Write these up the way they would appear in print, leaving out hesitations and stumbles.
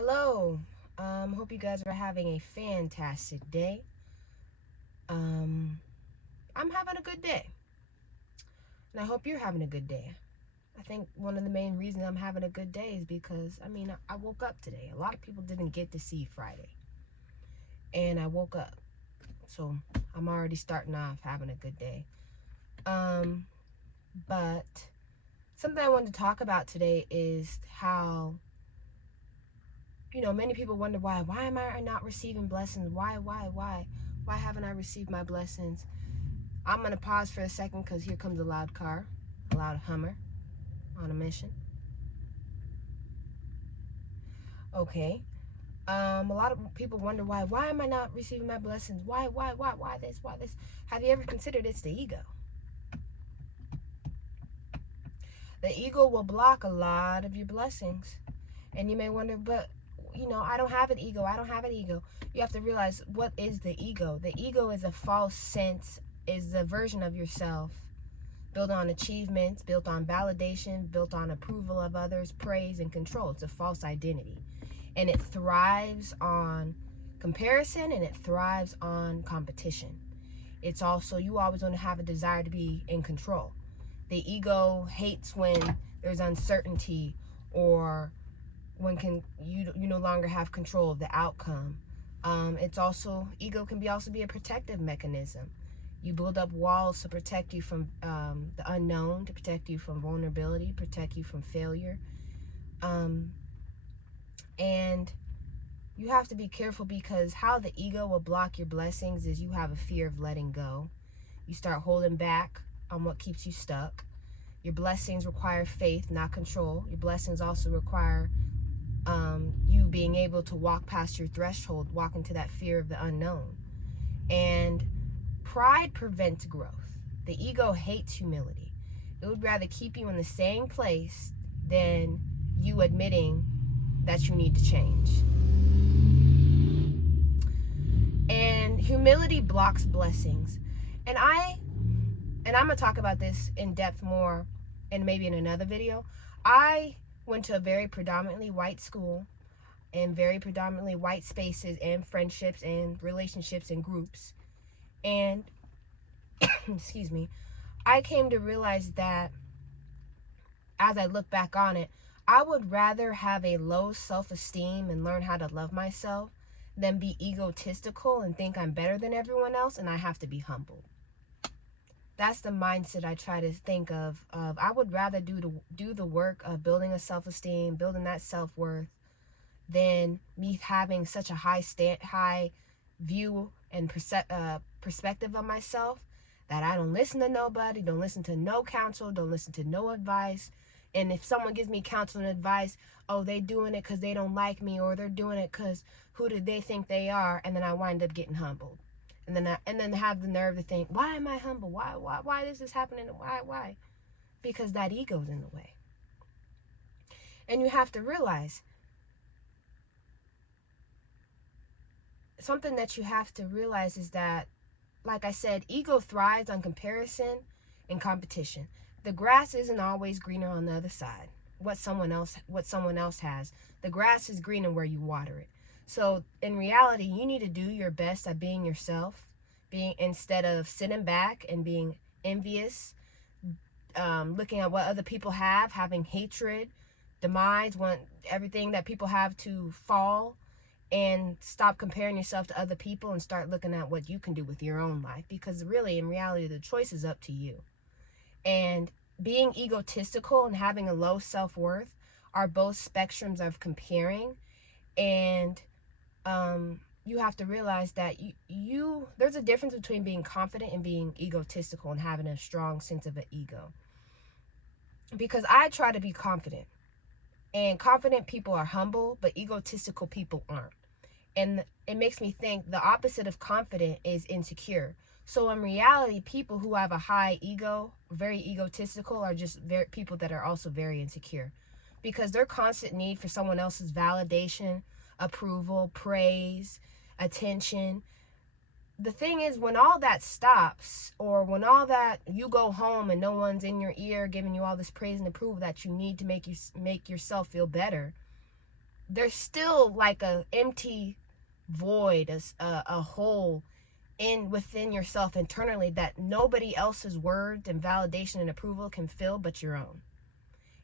Hello. Hope you guys are having a fantastic day. I'm having a good day. And I hope you're having a good day. I think one of the main reasons I'm having a good day is because, I woke up today. A lot of people didn't get to see Friday. And I woke up. So I'm already starting off having a good day. But something I wanted to talk about today is how many people wonder why am I not receiving blessings? Why haven't I received my blessings? I'm going to pause for a second because here comes a loud car, a loud Hummer on a mission. Okay. A lot of people wonder why am I not receiving my blessings? Why this? Have you ever considered it's the ego? The ego will block a lot of your blessings. And you may wonder, but I don't have an ego. You have to realize, what is the ego? The ego is a false sense, is a version of yourself built on achievements, built on validation, built on approval of others, praise, and control. It's a false identity. And it thrives on comparison, and it thrives on competition. It's also, you always want to have a desire to be in control. The ego hates when there's uncertainty, or when you no longer have control of the outcome. Ego can also be a protective mechanism. You build up walls to protect you from the unknown, to protect you from vulnerability, protect you from failure. And you have to be careful, because how the ego will block your blessings is you have a fear of letting go. You start holding back on what keeps you stuck. Your blessings require faith, not control. Your blessings also require you being able to walk past your threshold, walk into that fear of the unknown. And pride prevents growth. The ego hates humility. It would rather keep you in the same place than you admitting that you need to change. And humility blocks blessings. And I'm going to talk about this in depth more, and maybe in another video. I went to a very predominantly white school, and very predominantly white spaces and friendships and relationships and groups. And excuse me, I came to realize that, as I look back on it, I would rather have a low self-esteem and learn how to love myself than be egotistical and think I'm better than everyone else and I have to be humble. That's the mindset I try to think of. I would rather do the work of building a self-esteem, building that self-worth, than me having such a high view and perspective of myself that I don't listen to nobody, don't listen to no counsel, don't listen to no advice. And if someone gives me counsel and advice, oh, they doing it because they don't like me, or they're doing it because who do they think they are? And then I wind up getting humbled. And then have the nerve to think, why am I humble? Why is this happening? Why? Because that ego's in the way. And you have to realize, something that you have to realize is that, like I said, ego thrives on comparison and competition. The grass isn't always greener on the other side. What someone else has. The grass is greener where you water it. So in reality, you need to do your best at being yourself, instead of sitting back and being envious, looking at what other people have, having hatred, demise, want everything that people have to fall, and stop comparing yourself to other people and start looking at what you can do with your own life. Because really, in reality, the choice is up to you. And being egotistical and having a low self-worth are both spectrums of comparing. And you have to realize that there's a difference between being confident and being egotistical and having a strong sense of an ego. Because I try to be confident. And confident people are humble, but egotistical people aren't. And it makes me think the opposite of confident is insecure. So in reality, people who have a high ego, very egotistical, are just people that are also very insecure. Because their constant need for someone else's validation, approval, praise, attention. The thing is, when all that stops, or when all that, you go home and no one's in your ear giving you all this praise and approval that you need to make yourself feel better, there's still like a empty void, a hole within yourself internally that nobody else's words and validation and approval can fill but your own.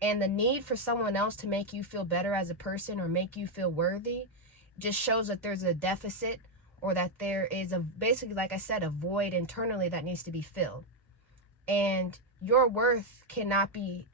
And the need for someone else to make you feel better as a person or make you feel worthy just shows that there's a deficit, or that there is basically, like I said, a void internally that needs to be filled. And your worth cannot be,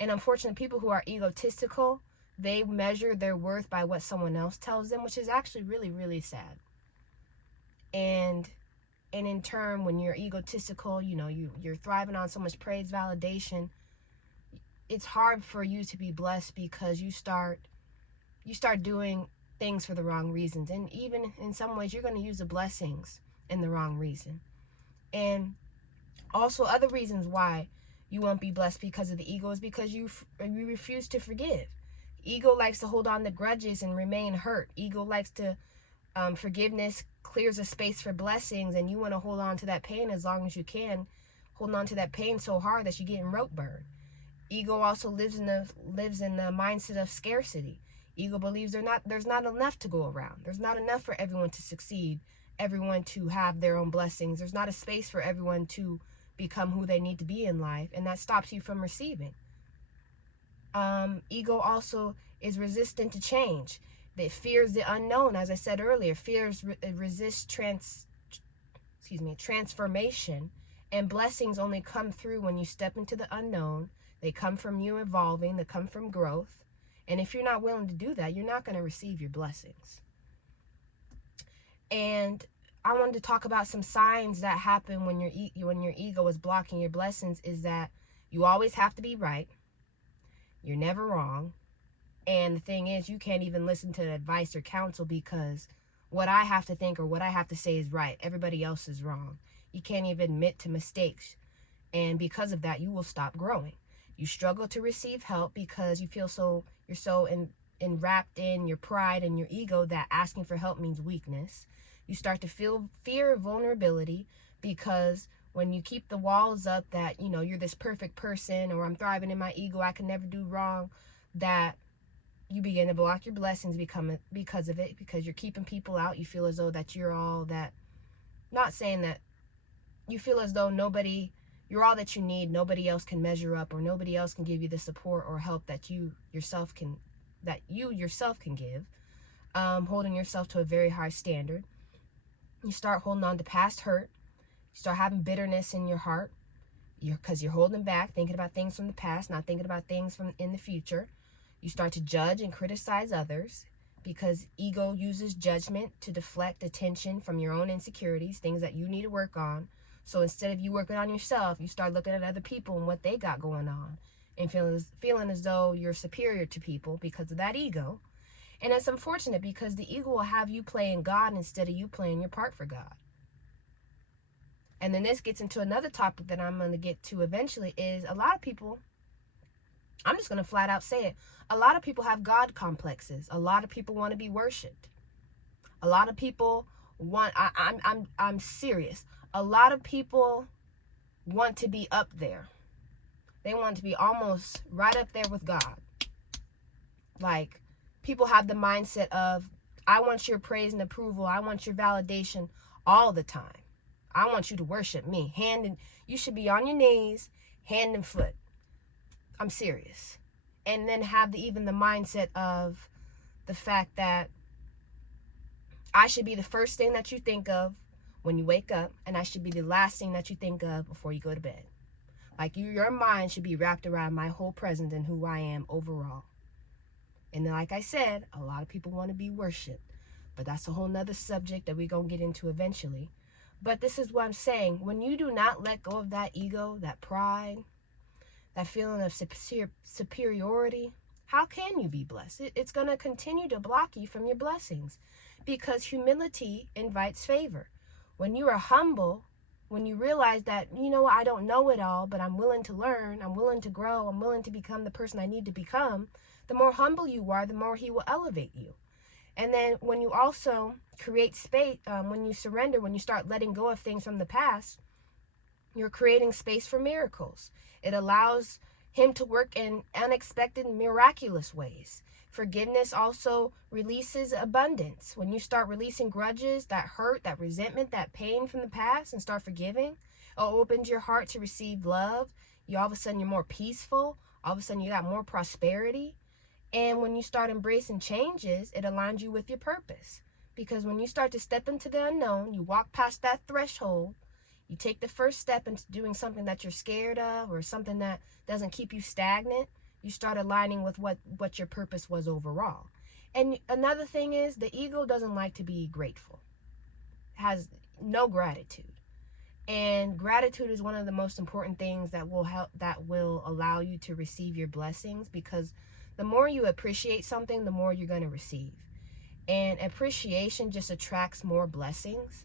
and unfortunately, people who are egotistical, they measure their worth by what someone else tells them, which is actually really, really sad. And in turn, when you're egotistical, you're thriving on so much praise, validation, it's hard for you to be blessed, because you start doing things for the wrong reasons. And even in some ways, you're going to use the blessings in the wrong reason. And also, other reasons why you won't be blessed because of the ego is because you refuse to forgive. Ego likes to hold on to grudges and remain hurt. Ego likes to forgiveness clears a space for blessings, and you want to hold on to that pain as long as you can, holding on to that pain so hard that you're getting rope burn. Ego also lives in the mindset of scarcity. Ego believes there's not enough to go around. There's not enough for everyone to succeed, everyone to have their own blessings. There's not a space for everyone to become who they need to be in life, and that stops you from receiving. Ego also is resistant to change. It fears the unknown, as I said earlier. Resists transformation, and blessings only come through when you step into the unknown. They come from you evolving. They come from growth. And if you're not willing to do that, you're not going to receive your blessings. And I wanted to talk about some signs that happen when your ego is blocking your blessings. Is that you always have to be right. You're never wrong. And the thing is, you can't even listen to advice or counsel, because what I have to think or what I have to say is right. Everybody else is wrong. You can't even admit to mistakes. And because of that, you will stop growing. You struggle to receive help because you're so enwrapped in your pride and your ego that asking for help means weakness. You start to feel fear of vulnerability, because when you keep the walls up that, you're this perfect person, or I'm thriving in my ego, I can never do wrong, that you begin to block your blessings because of it, because you're keeping people out. You feel as though that you're all that, not saying that, you feel as though you're all that you need. Nobody else can measure up, or nobody else can give you the support or help that you yourself can give. Holding yourself to a very high standard. You start holding on to past hurt. You start having bitterness in your heart, because you're holding back, thinking about things from the past, not thinking about things from in the future. You start to judge and criticize others, because ego uses judgment to deflect attention from your own insecurities, things that you need to work on. So instead of you working on yourself, you start looking at other people and what they got going on, and feeling as though you're superior to people because of that ego. And it's unfortunate, because the ego will have you playing God instead of you playing your part for God. And then this gets into another topic that I'm going to get to eventually, is a lot of people, I'm just going to flat out say it, a lot of people have God complexes. A lot of people want to be worshipped. A lot of people I'm serious. A lot of people want to be up there. They want to be almost right up there with God. Like, people have the mindset of, I want your praise and approval. I want your validation all the time. I want you to worship me. You should be on your knees, hand and foot. I'm serious. And then have even the mindset of the fact that I should be the first thing that you think of when you wake up, and I should be the last thing that you think of before you go to bed. Like, your mind should be wrapped around my whole presence and who I am overall. And then, like I said, a lot of people want to be worshipped, but that's a whole nother subject that we're going to get into eventually. But this is what I'm saying. When you do not let go of that ego, that pride, that feeling of superiority, how can you be blessed? It's going to continue to block you from your blessings, because humility invites favor. When you are humble, when you realize that, I don't know it all, but I'm willing to learn, I'm willing to grow, I'm willing to become the person I need to become, the more humble you are, the more he will elevate you. And then when you also create space, when you surrender, when you start letting go of things from the past, you're creating space for miracles. It allows him to work in unexpected, miraculous ways, Forgiveness also releases abundance. When you start releasing grudges, that hurt, that resentment, that pain from the past, and start forgiving, it opens your heart to receive love. All of a sudden, you're more peaceful. All of a sudden, you got more prosperity. And when you start embracing changes, it aligns you with your purpose. Because when you start to step into the unknown, you walk past that threshold, you take the first step into doing something that you're scared of or something that doesn't keep you stagnant, you start aligning with what your purpose was overall. And another thing is, the ego doesn't like to be grateful. It has no gratitude. And gratitude is one of the most important things that will allow you to receive your blessings, because the more you appreciate something, the more you're going to receive. And appreciation just attracts more blessings.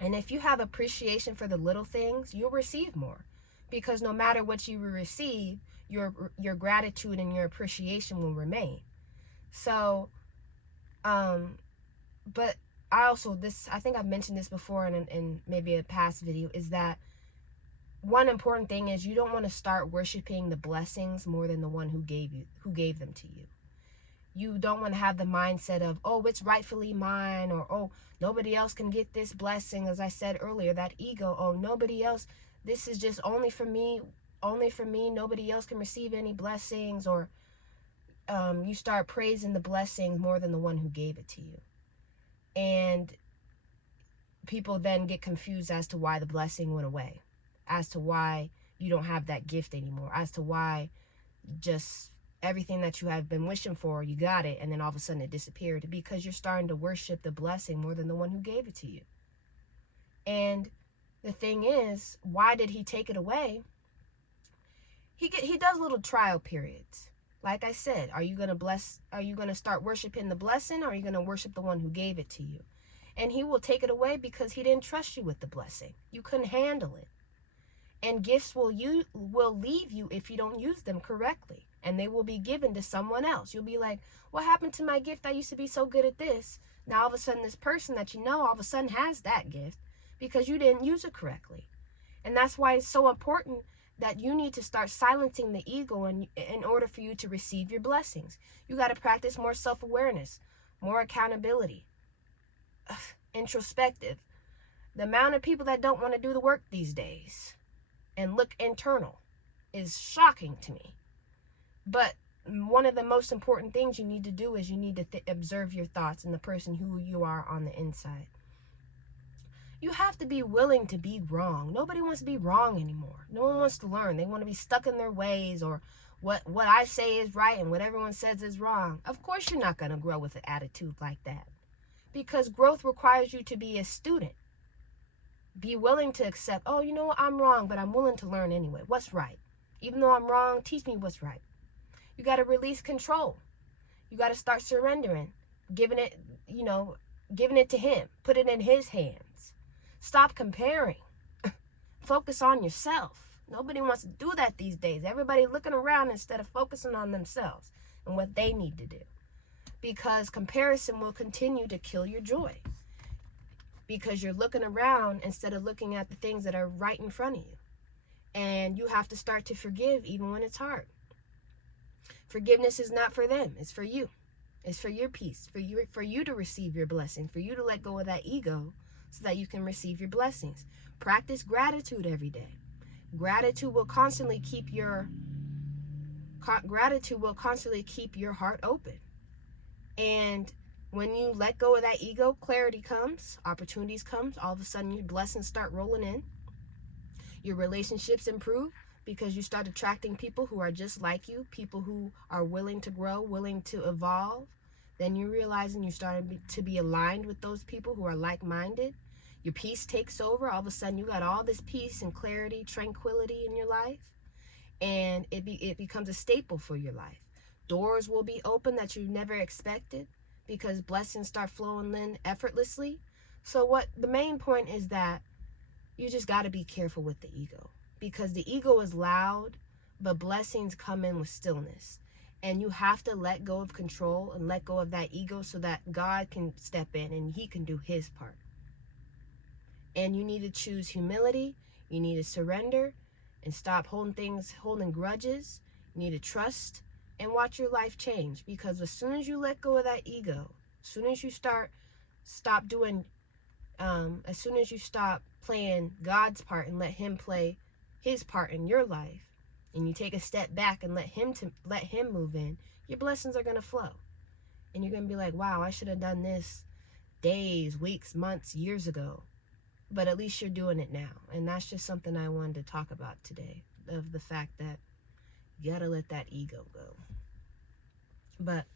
And if you have appreciation for the little things, you'll receive more. Because no matter what you receive, your gratitude and your appreciation will remain. So, but I think I've mentioned this before in maybe a past video, is that one important thing is you don't want to start worshiping the blessings more than the one who gave them to you. You don't want to have the mindset of, oh, it's rightfully mine, or, oh, nobody else can get this blessing. As I said earlier, that ego, oh, nobody else, this is just only for me, nobody else can receive any blessings. Or you start praising the blessings more than the one who gave it to you. And people then get confused as to why the blessing went away, as to why you don't have that gift anymore, as to why just everything that you have been wishing for, you got it, and then all of a sudden it disappeared, because you're starting to worship the blessing more than the one who gave it to you. And the thing is, why did he take it away? He does little trial periods. Like I said, are you going to start worshiping the blessing, or are you going to worship the one who gave it to you? And he will take it away because he didn't trust you with the blessing. You couldn't handle it. And gifts will leave you if you don't use them correctly. And they will be given to someone else. You'll be like, what happened to my gift? I used to be so good at this. Now all of a sudden this person that you know all of a sudden has that gift because you didn't use it correctly. And that's why it's so important that you need to start silencing the ego in order for you to receive your blessings. You got to practice more self-awareness, more accountability, introspective. The amount of people that don't want to do the work these days and look internal is shocking to me. But one of the most important things you need to do is you need to observe your thoughts and the person who you are on the inside. You have to be willing to be wrong. Nobody wants to be wrong anymore. No one wants to learn. They want to be stuck in their ways, or what I say is right and what everyone says is wrong. Of course you're not going to grow with an attitude like that, because growth requires you to be a student. Be willing to accept, oh, you know what, I'm wrong, but I'm willing to learn anyway. What's right? Even though I'm wrong, teach me what's right. You got to release control. You got to start surrendering, giving it to him. Put it in his hands. Stop comparing. Focus on yourself. Nobody wants to do that these days. Everybody looking around instead of focusing on themselves and what they need to do. Because comparison will continue to kill your joy. Because you're looking around instead of looking at the things that are right in front of you. And you have to start to forgive even when it's hard. Forgiveness is not for them. It's for you. It's for your peace. For you to receive your blessing. For you to let go of that ego so that you can receive your blessings. Practice gratitude every day. Gratitude will constantly keep your heart open. And when you let go of that ego, clarity comes, opportunities comes. All of a sudden, your blessings start rolling in. Your relationships improve because you start attracting people who are just like you, people who are willing to grow, willing to evolve. Then you realize and you start to be aligned with those people who are like-minded. Your peace takes over. All of a sudden, you got all this peace and clarity, tranquility in your life. And it becomes a staple for your life. Doors will be open that you never expected because blessings start flowing in effortlessly. So the main point is that you just got to be careful with the ego, because the ego is loud, but blessings come in with stillness. And you have to let go of control and let go of that ego so that God can step in and he can do his part. And you need to choose humility. You need to surrender and stop holding grudges. You need to trust and watch your life change. Because as soon as you let go of that ego, as soon as you stop doing, as soon as you stop playing God's part and let him play his part in your life, and you take a step back and let him move in, your blessings are going to flow. And you're going to be like, wow, I should have done this days, weeks, months, years ago. But at least you're doing it now. And that's just something I wanted to talk about today, of the fact that you got to let that ego go. But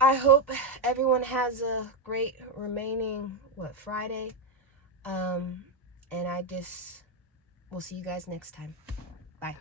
I hope everyone has a great remaining, Friday. And we'll see you guys next time. Bye.